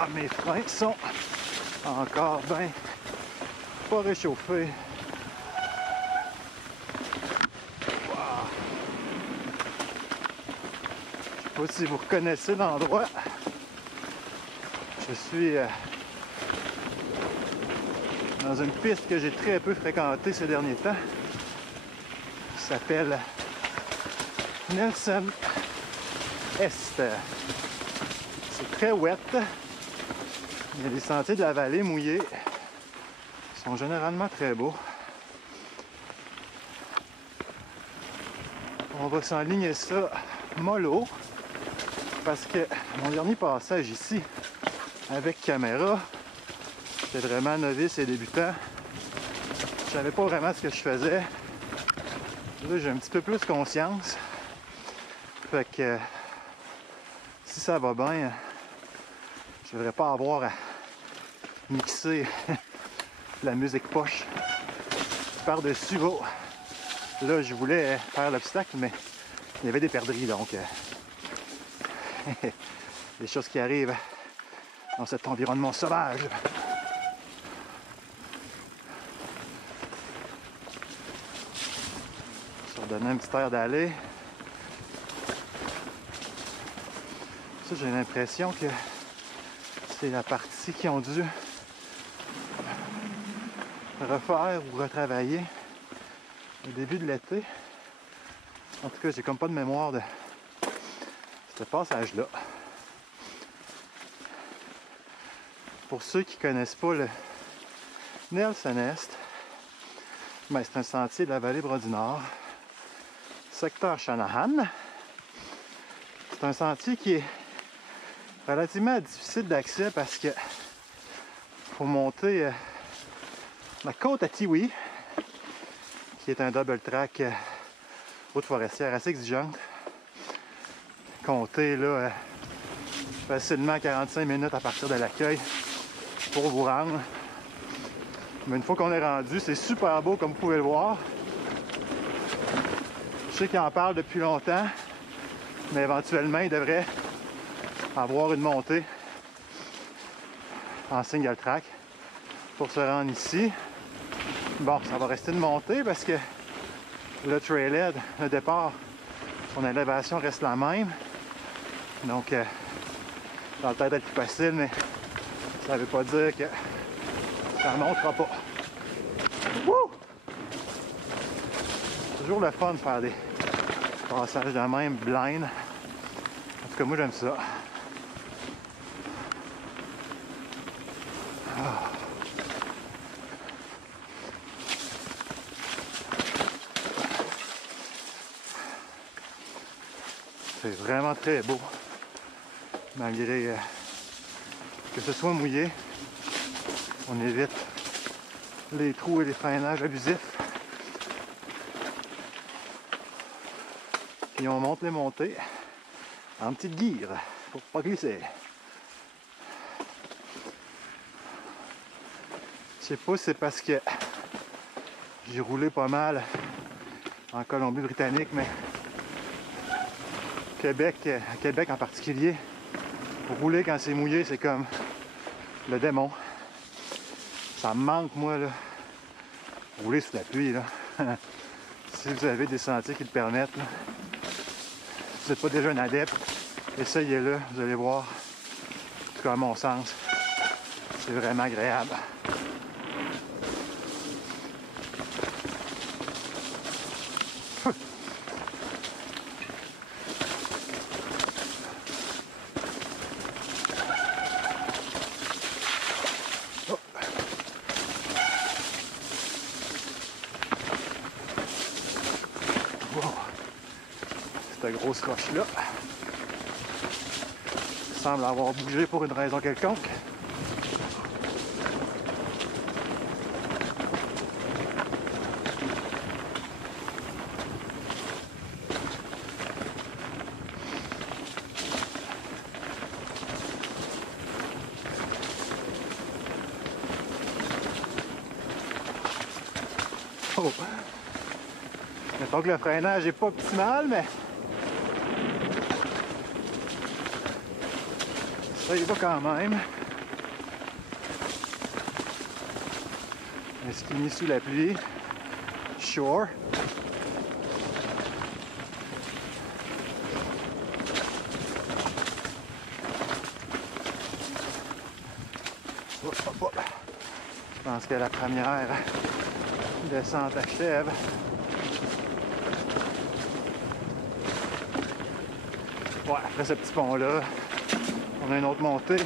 Ah, mes freins sont encore bien pas réchauffés. Wow. Je sais pas si vous reconnaissez l'endroit. Je suis dans une piste que j'ai très peu fréquentée ces derniers temps. Qui s'appelle Nelson Est. C'est très wet. Il y a des sentiers de la vallée mouillés. Ils sont généralement très beaux. On va s'enligner ça mollo parce que mon dernier passage ici avec caméra, j'étais vraiment novice et débutant. Je savais pas vraiment ce que je faisais. Là, j'ai un petit peu plus conscience. Fait que si ça va bien, je devrais pas avoir à mixer la musique poche par-dessus. Oh. Là, je voulais faire l'obstacle, mais il y avait des perdrix, donc des choses qui arrivent dans cet environnement sauvage. Je vais donner un petit air d'aller. Ça, j'ai l'impression que c'est la partie qu'ils ont dû refaire ou retravailler au début de l'été. En tout cas, j'ai comme pas de mémoire de ce passage-là. Pour ceux qui connaissent pas le Nelson Est, ben, c'est un sentier de la vallée Bras-du-Nord, secteur Shanahan. C'est un sentier qui est relativement difficile d'accès parce que faut monter la côte à Tiwi, qui est un double track route forestière assez exigeante. Comptez là facilement 45 minutes à partir de l'accueil pour vous rendre. Mais une fois qu'on est rendu, c'est super beau comme vous pouvez le voir. Je sais qu'ils en parlent depuis longtemps, mais éventuellement il devrait avoir une montée en single track pour se rendre ici. Bon, ça va rester une montée parce que le trailhead, le départ, son élévation reste la même. Donc, ça va peut-être être plus facile, mais ça ne veut pas dire que ça ne montera pas. Wouh! C'est toujours le fun de faire des passages de même blind. En tout cas, moi, j'aime ça. Ah. C'est vraiment très beau, malgré que ce soit mouillé. On évite les trous et les freinages abusifs. Puis on monte les montées en petite guire pour pas glisser. Je sais pas si c'est parce que j'ai roulé pas mal en Colombie-Britannique, mais à Québec en particulier, rouler quand c'est mouillé, c'est comme le démon. Ça me manque, moi, là, rouler sous la pluie, là. Si vous avez des sentiers qui le permettent, là, si vous n'êtes pas déjà un adepte, essayez-le, vous allez voir. En tout cas, à mon sens, c'est vraiment agréable. Cette grosse roche-là semble avoir bougé pour une raison quelconque. Oh. Mettons que le freinage n'est pas optimal, mais ça y va quand même. Un skinny sous la pluie. Shore. Hop, hop, hop. Je pense que la première descente achève. Ouais, après ce petit pont-là, on a une autre montée.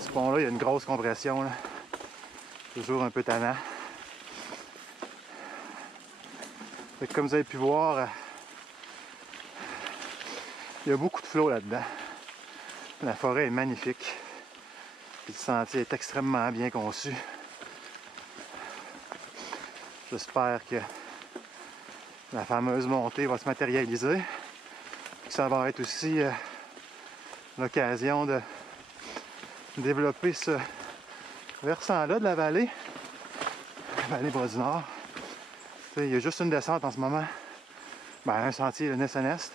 Ce pont-là, il y a une grosse compression, là. Toujours un peu tannant. Fait que comme vous avez pu voir, il y a beaucoup de flots là-dedans. La forêt est magnifique. Puis le sentier est extrêmement bien conçu. J'espère que la fameuse montée va se matérialiser. Que ça va être aussi l'occasion de développer ce versant-là de la vallée Bras-du-Nord. Il y a juste une descente en ce moment. Ben, un sentier, le Nest-Nest.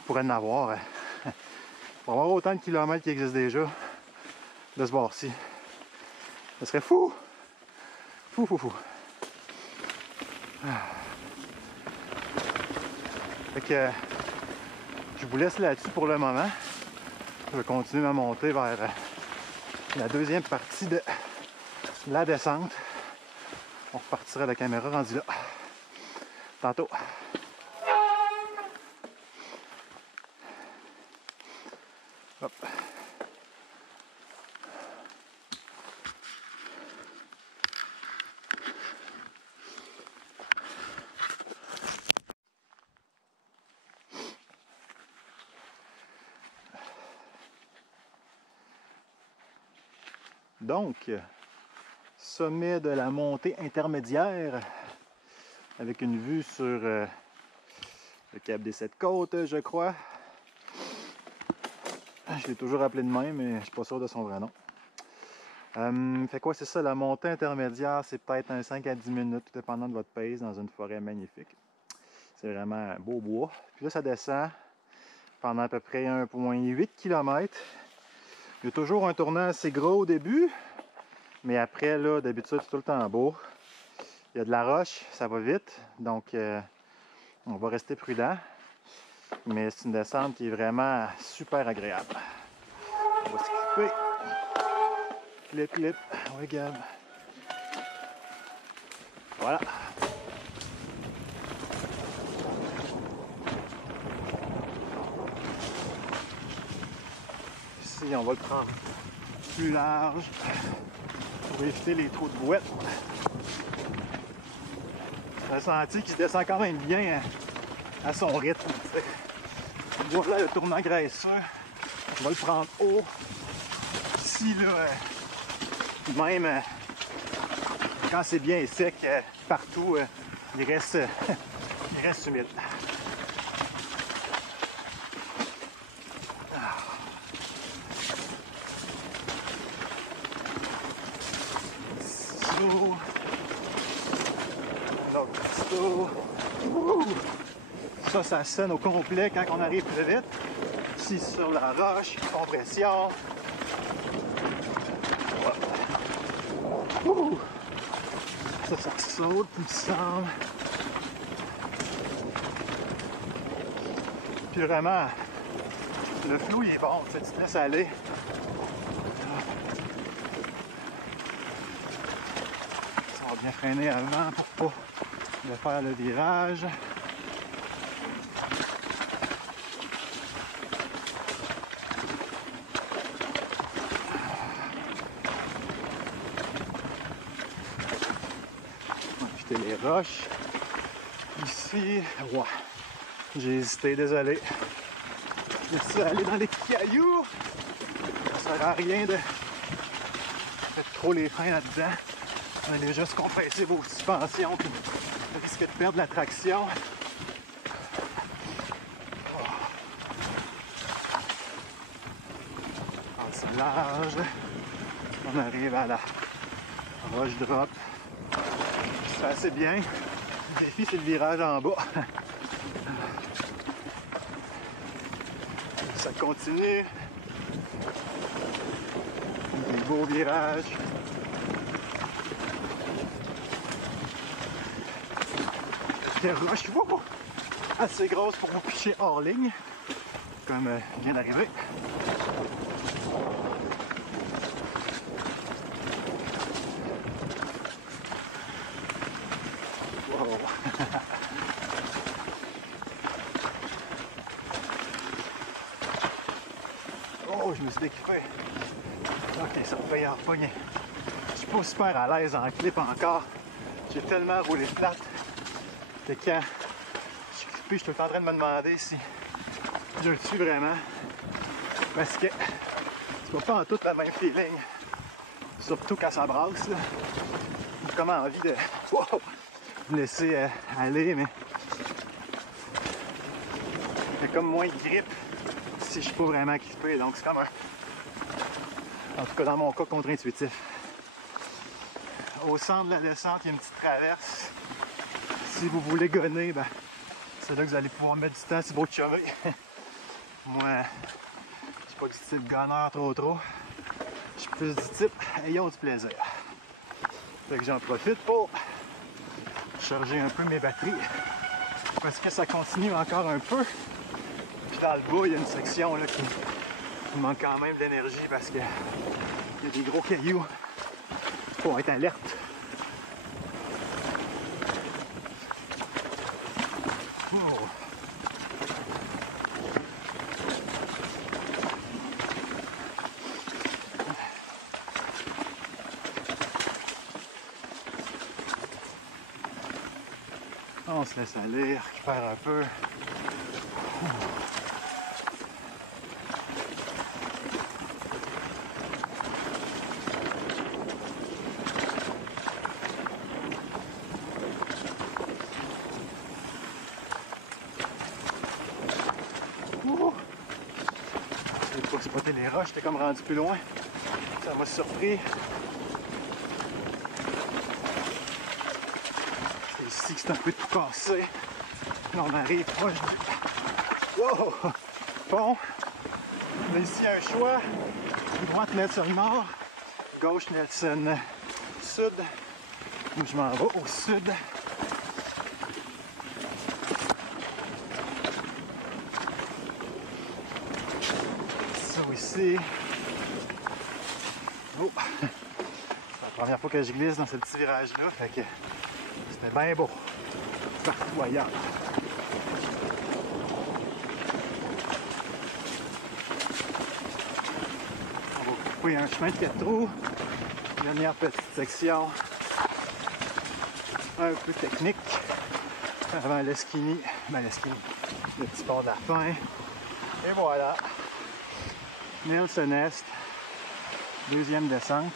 On pourrait en avoir. Pour avoir autant de kilomètres qui existent déjà de ce bord-ci. Ce serait fou! Fou, fou, fou. Fait que je vous laisse là-dessus pour le moment. Je vais continuer ma montée vers la deuxième partie de la descente. On repartira la caméra rendue là. Tantôt. Hop. Donc, sommet de la montée intermédiaire avec une vue sur le cap des Sept Côtes, je crois. Je l'ai toujours appelé de même, mais je ne suis pas sûr de son vrai nom. Fait quoi, c'est ça, la montée intermédiaire, c'est peut-être un 5 à 10 minutes, tout dépendant de votre pace, dans une forêt magnifique. C'est vraiment un beau bois. Puis là, ça descend pendant à peu près 1,8 km. Il y a toujours un tournant assez gros au début, mais après, là, d'habitude, c'est tout le temps beau. Il y a de la roche, ça va vite, donc on va rester prudent. Mais c'est une descente qui est vraiment super agréable. On va skipper. Clip, clip. Ouais, Gab. Voilà. Ici, on va le prendre plus large pour éviter les trous de bouette. C'est un sentier qui se descend quand même bien à son rythme. Voilà le tournant graisseux. On va le prendre haut. Ici, là, même quand c'est bien sec, partout, il reste humide. Slow. Slow. Ça sonne au complet quand on arrive plus vite. Ici sur la roche, compression. Ça saute, il me semble. Puis vraiment, le flou il est bon, tu te laisses aller. Ça va bien freiner avant pour pas faire le virage. Les roches. Ici, ouais. J'ai hésité, désolé. Je me suis allé dans les cailloux. Ça sert à rien de mettre trop les freins là-dedans. On allait juste compresser vos suspensions puis on risque de perdre la traction. C'est large. On arrive à la roche drop. C'est assez bien. Le défi, c'est le virage en bas. Ça continue. Des beaux virages. des roches assez grosses pour vous picher hors ligne, comme vient d'arriver. Wow. Oh, je me suis décrivé. Ok, ça va y en repogner. Je suis pas super à l'aise en clip encore. J'ai tellement roulé flat que quand je suis clippé, je suis tout le temps en train de me demander si je le suis vraiment. Parce que c'est pas en tout la même feeling. Surtout quand ça brasse. J'ai comme envie de me laisser aller, mais il y a comme moins de grippe si je suis pas vraiment clippé. Donc c'est comme un... En tout cas dans mon cas, contre-intuitif. Au centre de la descente, il y a une petite traverse. Si vous voulez gonner, ben, c'est là que vous allez pouvoir mettre du temps si vous chumez. Moi, je suis pas du type gonner trop. Je suis plus du type ayons du plaisir. Fait que j'en profite pour charger un peu mes batteries. Parce que ça continue encore un peu. Puis dans le bas, il y a une section là, qui manque quand même d'énergie parce qu'il y a des gros cailloux. Faut être alerte. Oh. On se laisse aller, récupère un peu. J'ai pas spoté les roches, j'étais comme rendu plus loin. Ça m'a surpris. C'est ici que c'est un peu tout cassé. Là on arrive proche du... Wow! Bon, là ici un choix. Droite Nelson Nord, gauche Nelson Sud. Donc je m'en vais au sud. Ça ici. Oh. C'est la première fois que je glisse dans ce petit virage-là, fait que c'était bien beau. Partout ailleurs. On va couper un chemin de 4 trous. Dernière petite section. Un peu technique. Avant l'Esquini. Ben l'Esquini. Le petit port de la fin. Et voilà. Nelson Est. Deuxième descente.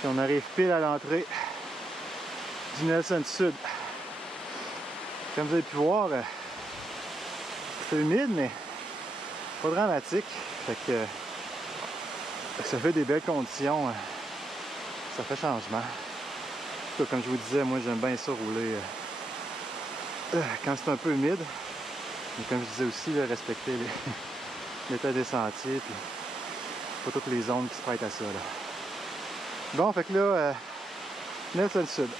Puis on arrive pile à l'entrée du Nelson Sud. Comme vous avez pu voir, c'est humide, mais pas dramatique. Fait que ça fait des belles conditions. Ça fait changement. En tout cas, comme je vous disais, moi j'aime bien ça rouler quand c'est un peu humide. Mais comme je disais aussi, là, respecter l'état des sentiers. Puis pas toutes les zones qui se prêtent à ça. Là. Bon, fait que là, Nelson Sud.